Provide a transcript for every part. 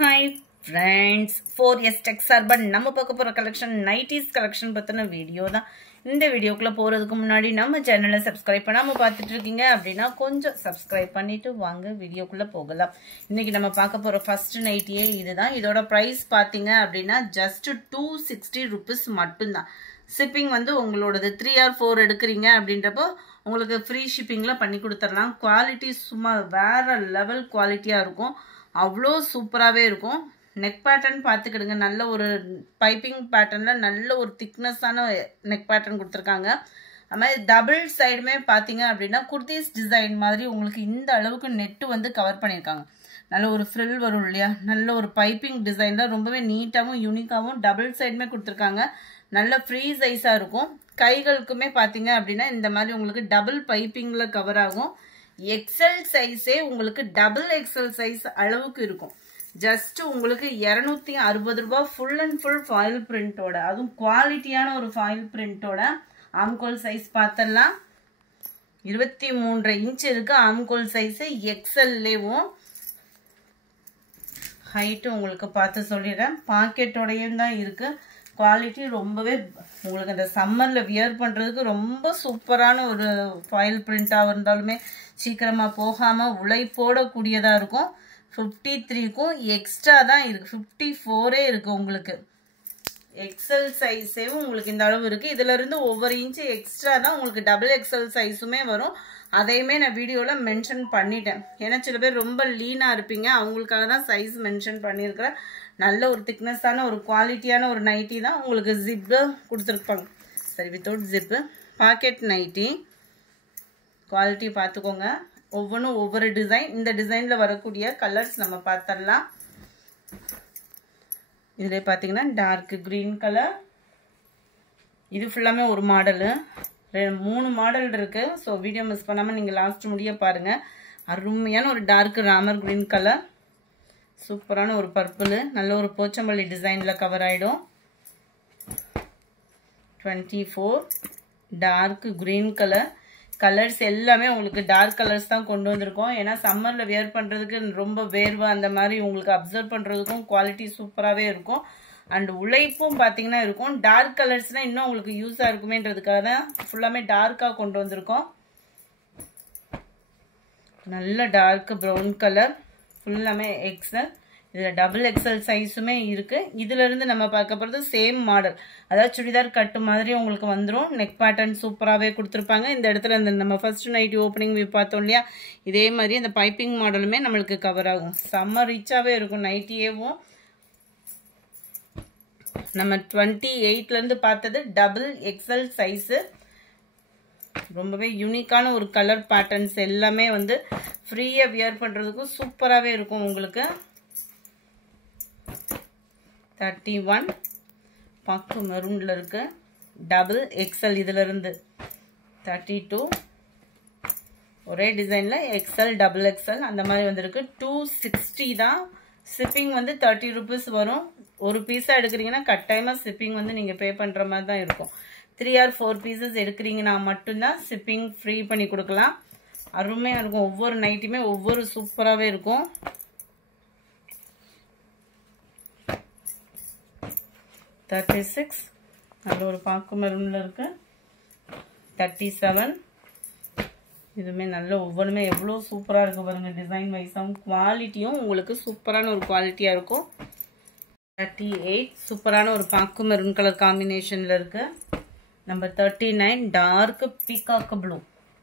Hi friends, 4S Tech Urban நம்ம பார்க்க போற கலெக்ஷன் 90s கலெக்ஷன் பத்தின வீடியோ தான். இந்த வீடியோக்குள்ள போறதுக்கு முன்னாடி நம்ம சேனலை சப்ஸ்கிரைப் பண்ணாம பார்த்துட்டு இருக்கீங்க அப்படினா கொஞ்சம் சப்ஸ்கிரைப் பண்ணிட்டு வாங்க வீடியோக்குள்ள போகலாம். இன்னைக்கு நம்ம பார்க்க போற ஃபர்ஸ்ட் நைட்டியே இதுதான். இதோட பிரைஸ் பாத்தீங்க அப்படினா just 260 rupees மட்டும் தான். ஷிப்பிங் வந்து உங்களோடது 3 or 4 எடுக்கறீங்க அப்படின்றப்போ உங்களுக்கு ஃப்ரீ ஷிப்பிங்ல பண்ணி கொடுத்துறலாம். குவாலிட்டி சும்மா வேற லெவல் குவாலிட்டியா இருக்கும். அவ்வளோ சூப்பராகவே இருக்கும். நெக் பேட்டர்ன் பார்த்துக்கிடுங்க. நல்ல ஒரு பைப்பிங் பேட்டர்னில் நல்ல ஒரு திக்னஸான நெக் பேட்டர்ன் கொடுத்துருக்காங்க. அது மாதிரி டபுள் சைடுமே பார்த்தீங்க அப்படின்னா குர்தீஸ் டிசைன் மாதிரி உங்களுக்கு இந்த அளவுக்கு நெட்டு வந்து கவர் பண்ணியிருக்காங்க. நல்ல ஒரு ஃப்ரில் வரும் இல்லையா, நல்ல ஒரு பைப்பிங் டிசைனில் ரொம்பவே நீட்டாகவும் யூனிக்காகவும் டபுள் சைடுமே கொடுத்துருக்காங்க. நல்ல ஃப்ரீ சைஸாக இருக்கும். கைகளுக்குமே பார்த்தீங்க அப்படின்னா இந்த மாதிரி உங்களுக்கு டபுள் பைப்பிங்கில் கவர் ஆகும். எக்ஸல் சைஸே உங்களுக்கு டபுள் எக்ஸல் சைஸ் அளவுக்கு இருக்கும். ஜஸ்ட் உங்களுக்கு 260 ரூபாய் ஃபுல் அண்ட் ஃபுல் ஃபாயில் பிரிண்டோட, அதுவும் குவாலிட்டியான ஒரு ஃபாயில் பிரிண்டோட. ஆம்கோல் சைஸ் பார்த்தலாம் 23 இன்ச் இருக்கு. ஆம்கோல் சைஸ் எக்ஸல்லேயும் ஹைட்டு உங்களுக்கு பார்த்து சொல்லிடுறேன். பாக்கெட்டோடையும் தான் இருக்கு. குவாலிட்டி ரொம்பவே உங்களுக்கு அந்த சம்மரில் வியர் பண்ணுறதுக்கு ரொம்ப சூப்பரான ஒரு ஃபாயில் பிரிண்ட்டாக இருந்தாலுமே சீக்கிரமாக போகாமல் உழைப்போடக்கூடியதாக இருக்கும். 53க்கும் எக்ஸ்ட்ரா தான் இருக்குது, 54 இருக்குது. உங்களுக்கு எக்ஸல் சைஸே உங்களுக்கு இந்த அளவு இருக்குது. இதிலிருந்து ஒவ்வொரு இன்ச்சு எக்ஸ்ட்ரா தான் உங்களுக்கு டபுள் எக்ஸல் சைஸுமே வரும். அதையுமே நான் வீடியோவில் மென்ஷன் பண்ணிட்டேன். ஏன்னா சில பேர் ரொம்ப லீனாக இருப்பீங்க, அவங்களுக்காக தான் சைஸ் மென்ஷன் பண்ணியிருக்கிறேன். நல்ல ஒரு திக்னஸான ஒரு குவாலிட்டியான ஒரு நைட்டி தான். உங்களுக்கு ஜிப்பு கொடுத்துருப்பாங்க, சரி without zip. Pocket nighty quality பார்த்துக்கோங்க. ஒவ்வொன்றும் ஒவ்வொரு டிசைன். இந்த டிசைனில் வரக்கூடிய கலர்ஸ் நம்ம பார்த்துடலாம். இதில் பார்த்தீங்கன்னா டார்க் க்ரீன் கலர். இது ஃபுல்லாமே ஒரு மாடலு, 3 மாடல் இருக்குது. ஸோ வீடியோ மிஸ் பண்ணாமல் நீங்கள் லாஸ்ட் முடிய பாருங்கள். அருமையான ஒரு டார்க் ராமர் க்ரீன் கலர். சூப்பரான ஒரு பர்பிள், நல்ல ஒரு போச்சம்பள்ளி டிசைனில் கவர் ஆகிடும். 24 டார்க் க்ரீன் கலர். கலர்ஸ் எல்லாமே உங்களுக்கு டார்க் கலர்ஸ் தான் கொண்டு வந்திருக்கோம். ஏன்னா சம்மரில் வியர் பண்ணுறதுக்கு ரொம்ப வேர்வை அந்த மாதிரி உங்களுக்கு அப்சர்வ் பண்ணுறதுக்கும் குவாலிட்டி சூப்பராகவே இருக்கும். அண்ட் உழைப்பும் பார்த்தீங்கன்னா இருக்கும். டார்க் கலர்ஸ்னால் இன்னும் உங்களுக்கு யூஸாக இருக்குமேன்றதுக்காக தான் ஃபுல்லாமே டார்க்காக கொண்டு வந்திருக்கோம். நல்ல டார்க் ப்ரௌன் கலர், ஃபுல்லாமே எக்ஸல். இதில் டபுள் எக்ஸல் சைஸுமே இருக்குது. இதிலிருந்து நம்ம பார்க்க போகிறது சேம் மாடல், அதாவது சுடிதார் கட்டு மாதிரி உங்களுக்கு வந்துடும். நெக் பேட்டர்ன் சூப்பராகவே கொடுத்துருப்பாங்க. இந்த இடத்துல இந்த நம்ம ஃபர்ஸ்ட் நைட்டி ஓப்பனிங் பார்த்தோம் இல்லையா, இதே மாதிரி இந்த பைப்பிங் மாடலுமே நம்மளுக்கு கவர் ஆகும். செம்ம ரிச்சாகவே இருக்கும் நைட்டியேவும். நம்ம 28லேருந்து பார்த்தது டபுள் எக்ஸல் சைஸு. ரொம்பவே யூனிக்கான ஒரு கலர் பேட்டர்ன்ஸ் எல்லாமே வந்து ஃப்ரீயாக வியர் பண்ணுறதுக்கும் சூப்பராகவே இருக்கும். உங்களுக்கு 31 பக்கு மெரூனில் இருக்கு. டபுள் எக்ஸல் இதிலிருந்து 32 ஒரே டிசைனில் எக்ஸல் டபுள் எக்ஸல் அந்த மாதிரி வந்திருக்கு. 260 தான். ஷிப்பிங் வந்து 30 rupees வரும். ஒரு பீஸாக எடுக்கிறீங்கன்னா கட்டாயமாக ஷிப்பிங் வந்து நீங்கள் பே பண்ணுற மாதிரி தான் இருக்கும். 3 or 4 பீசஸ் எடுக்கிறீங்கன்னா மட்டும்தான் ஷிப்பிங் ஃப்ரீ பண்ணி கொடுக்கலாம். அருமையாக இருக்கும். ஒவ்வொரு நைட்டுமே ஒவ்வொரு சூப்பராகவே இருக்கும். 36 நல்ல ஒரு பாக்கு மெரூனில் இருக்கு. 37 இதுவுமே நல்ல ஒவ்வொன்றுமே எவ்வளோ சூப்பராக இருக்குது பாருங்கள். டிசைன் வைஸாகவும் குவாலிட்டியும் உங்களுக்கு சூப்பரான ஒரு குவாலிட்டியாக இருக்கும். 38 சூப்பரான ஒரு பாக்கு மெரூன் கலர் காம்பினேஷனில் இருக்குது. Number 39 dark peacock blue.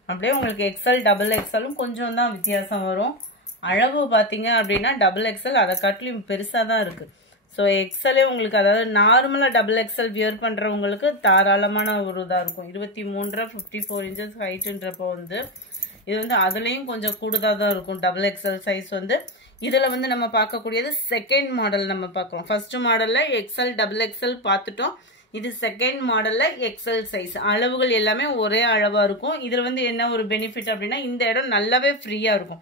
அப்படியே உங்களுக்கு எக்ஸல் டபுள் எக்ஸலும் கொஞ்சம் தான் வித்தியாசம் வரும். அளவு பார்த்தீங்க அப்படின்னா டபுள் எக்ஸல் அதை காட்டிலும் பெருசாக தான் இருக்குது. ஸோ எக்ஸலே உங்களுக்கு, அதாவது நார்மலாக டபுள் எக்ஸல் வியர் பண்ணுறவங்களுக்கு தாராளமான ஒரு இதாக இருக்கும். 23 54 inches ஹைட்டுன்றப்போ வந்து இது வந்து அதுலேயும் கொஞ்சம் கூடுதலாக தான் இருக்கும் டபுள் எக்ஸல் சைஸ் வந்து. இதில் வந்து நம்ம பார்க்கக்கூடியது செகண்ட் மாடல் நம்ம பார்க்குறோம். ஃபர்ஸ்ட் மாடலில் எக்ஸல் டபுள் எக்ஸல் பார்த்துட்டோம். இது செகண்ட் மாடலில் எக்ஸல் சைஸ். அளவுகள் எல்லாமே ஒரே அளவாக இருக்கும். இதில் வந்து என்ன ஒரு பெனிஃபிட் அப்படின்னா இந்த இடம் நல்லாவே ஃப்ரீயாக இருக்கும்.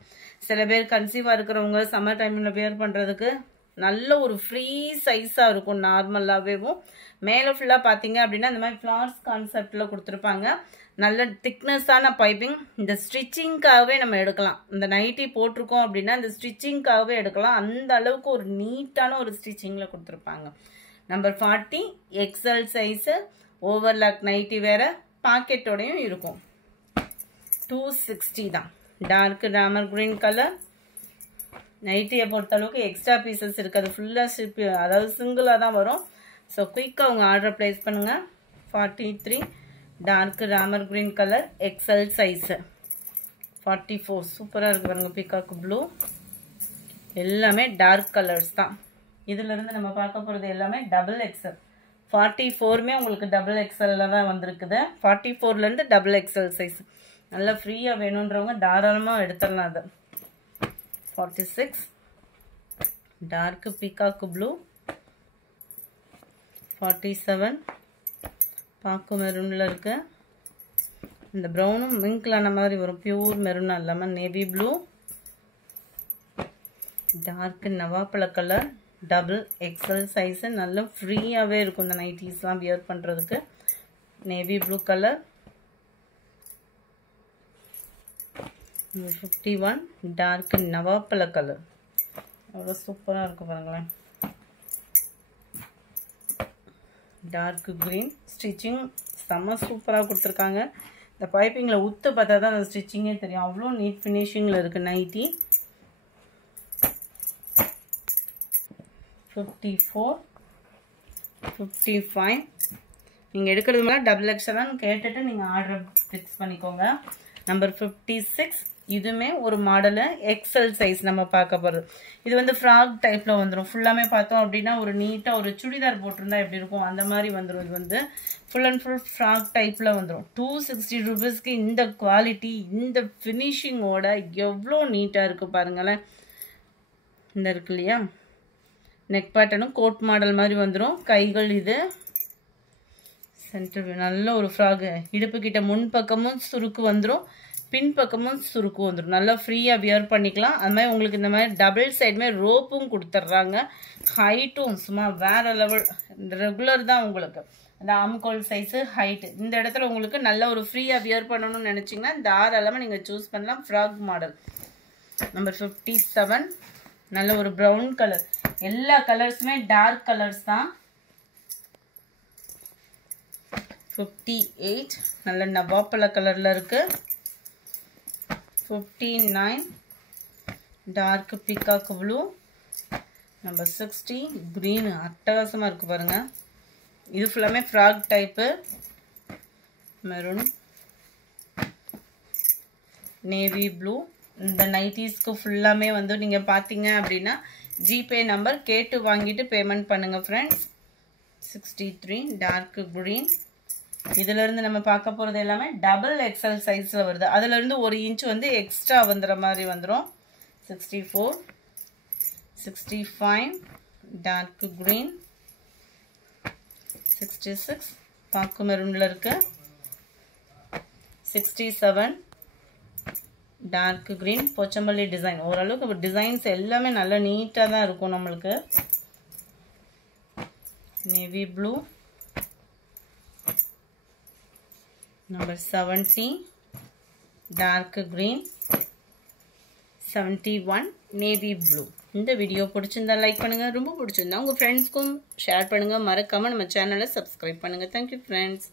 சில பேர் கன்சீவாக இருக்கிறவங்க சம்மர் டைமில் வியர் பண்ணுறதுக்கு நல்ல ஒரு ஃப்ரீ சைஸாக இருக்கும் நார்மலாகவேவும். மேலே ஃபுல்லாக பார்த்தீங்க அப்படின்னா இந்த மாதிரி ஃப்ளார்ஸ் கான்செப்டில் கொடுத்துருப்பாங்க. நல்ல திக்னஸான பைப்பிங். இந்த ஸ்டிச்சிங்காகவே நம்ம எடுக்கலாம். இந்த நைட்டி போட்டிருக்கோம் அப்படின்னா இந்த ஸ்டிச்சிங்காகவே எடுக்கலாம். அந்த அளவுக்கு ஒரு நீட்டான ஒரு ஸ்டிச்சிங்கில் கொடுத்துருப்பாங்க. Number 40 XL size, overlock nightie வேற, பாக்கெட்டோடையும் இருக்கும். 260 தான். Dark Ramar green colour. நைட்டியை பொறுத்த அளவுக்கு எக்ஸ்ட்ரா பீசஸ் இருக்காது, ஃபுல்லாக அதாவது சிங்கிளாக தான் வரும். ஸோ குயிக்காக உங்கள் ஆர்டர் ப்ளேஸ் பண்ணுங்கள். 43 dark Ramar green colour, XL size. 44 சூப்பராக இருக்குது பாருங்க, பீகாக் ப்ளூ. எல்லாமே டார்க் கலர்ஸ் தான். இதிலிருந்து நம்ம பார்க்க போகிறது எல்லாமே டபுள் எக்ஸல். 44மே உங்களுக்கு டபுள் எக்ஸலில் தான் வந்திருக்குது. 44லேருந்து டபுள் எக்ஸல் சைஸ். நல்லா ஃப்ரீயாக வேணுன்றவங்க தாராளமாக எடுத்துடலாம் அது. 46 டார்க் பீகாக் ப்ளூ. 47 பாக்கு மெரூனில் இருக்கு. இந்த ப்ரௌனும் மிங்க்லான மாதிரி வரும், பியூர் மெரூனாக இல்லாமல் நேவி ப்ளூ. டார்க் நவாப்பழ கலர், டபுள் எக்ஸல் சைஸு. நல்லா ஃப்ரீயாகவே இருக்கும் இந்த நைட்டிஸ்லாம் வியர் பண்ணுறதுக்கு. Navy blue colour. 51 டார்க் நவாப்பழ கலர். அவ்வளோ சூப்பராக இருக்கும் பாருங்களேன். Dark green. ஸ்டிச்சிங் செம்ம சூப்பராக கொடுத்துருக்காங்க. இந்த பைப்பிங்கில் உத்து பார்த்தா தான் அந்த ஸ்டிச்சிங்கே தெரியும், அவ்வளோ நீட் ஃபினிஷிங்கில் இருக்குது நைட்டி. 54 55 நீங்கள் எடுக்கிறது மேலே டபுள் எக்ஸ்எல்லாம் கேட்டுட்டு நீங்கள் ஆர்டர் ஃபிக்ஸ் பண்ணிக்கோங்க. நம்பர் 56 இதுவுமே ஒரு மாடலு எக்ஸல் சைஸ் நம்ம பார்க்க போகிறது. இது வந்து ஃப்ராக் டைப்பில் வந்துடும். ஃபுல்லாமே பார்த்தோம் அப்படின்னா ஒரு நீட்டாக ஒரு சுடிதார் போட்டிருந்தா எப்படி இருக்கும் அந்த மாதிரி வந்துடும். இது வந்து ஃபுல் அண்ட் ஃபுல் ஃப்ராக் டைப்பில் வந்துடும். 260 ருபீஸ்க்கு இந்த குவாலிட்டி, இந்த ஃபினிஷிங்கோட எவ்வளோ நீட்டாக இருக்குது பாருங்களேன். இந்த இருக்கு இல்லையா, நெக் பேட்டர்னும் கோட் மாடல் மாதிரி வந்துடும். கைகள் இது சென்டர் நல்ல ஒரு ஃப்ராக். இடுப்பு கிட்ட முன் பக்கமும் சுருக்கு வந்துடும், பின் பக்கமும் சுருக்கு வந்துடும். நல்லா ஃப்ரீயாக வியர் பண்ணிக்கலாம். அது மாதிரி உங்களுக்கு இந்த மாதிரி டபுள் சைடுமே ரோப்பும் கொடுத்துட்றாங்க. ஹைட்டும் சும்மா வேற லெவல், ரெகுலர் தான் உங்களுக்கு. அந்த ஆம்கோல் சைஸு ஹைட்டு. இந்த இடத்துல உங்களுக்கு நல்ல ஒரு ஃப்ரீயாக வியர் பண்ணணும்னு நினச்சிங்கன்னா தாராளமாக நீங்கள் சூஸ் பண்ணலாம். Frock model. நம்பர் 57 நல்ல ஒரு ப்ரௌன் கலர். எல்லா கலர்ஸுமே டார்க் கலர்ஸ் தான். 58 நல்ல நவாப்பழ கலரில் இருக்குது. 59 dark peacock blue. Number 60 green. அட்டகாசமாக இருக்குது பாருங்கள். இது ஃபுல்லாமே frock type. Maroon, navy blue. இந்த நைட்டிஸ்க்கு ஃபுல்லாமே வந்து நீங்கள் பார்த்தீங்க அப்படின்னா ஜிபே நம்பர் கேட்டு வாங்கிட்டு பேமெண்ட் பண்ணுங்கள் ஃப்ரெண்ட்ஸ். 63 dark green. இதிலிருந்து நம்ம பார்க்க போகிறது எல்லாமே டபுள் எக்ஸல் சைஸில் வருது. அதிலிருந்து 1 இன்ச் வந்து எக்ஸ்ட்ரா வந்துடுற மாதிரி வந்துடும். 64 65 டார்க் க்ரீன். 66 பாக்கு மெரூனில் இருக்கு. 67 டார்க் க்ரீன் போச்சம்பள்ளி டிசைன். ஓரளவுக்கு டிசைன்ஸ் எல்லாமே நல்லா நீட்டாக தான் இருக்கும் நம்மளுக்கு. Navy blue. Number 70 dark green. 71 navy blue. இந்த வீடியோ பிடிச்சிருந்தா லைக் பண்ணுங்கள், ரொம்ப பிடிச்சிருந்தா உங்கள் ஃப்ரெண்ட்ஸ்க்கும் ஷேர் பண்ணுங்கள். மறக்காமல் நம்ம சேனலை சப்ஸ்கிரைப் பண்ணுங்கள். Thank you friends.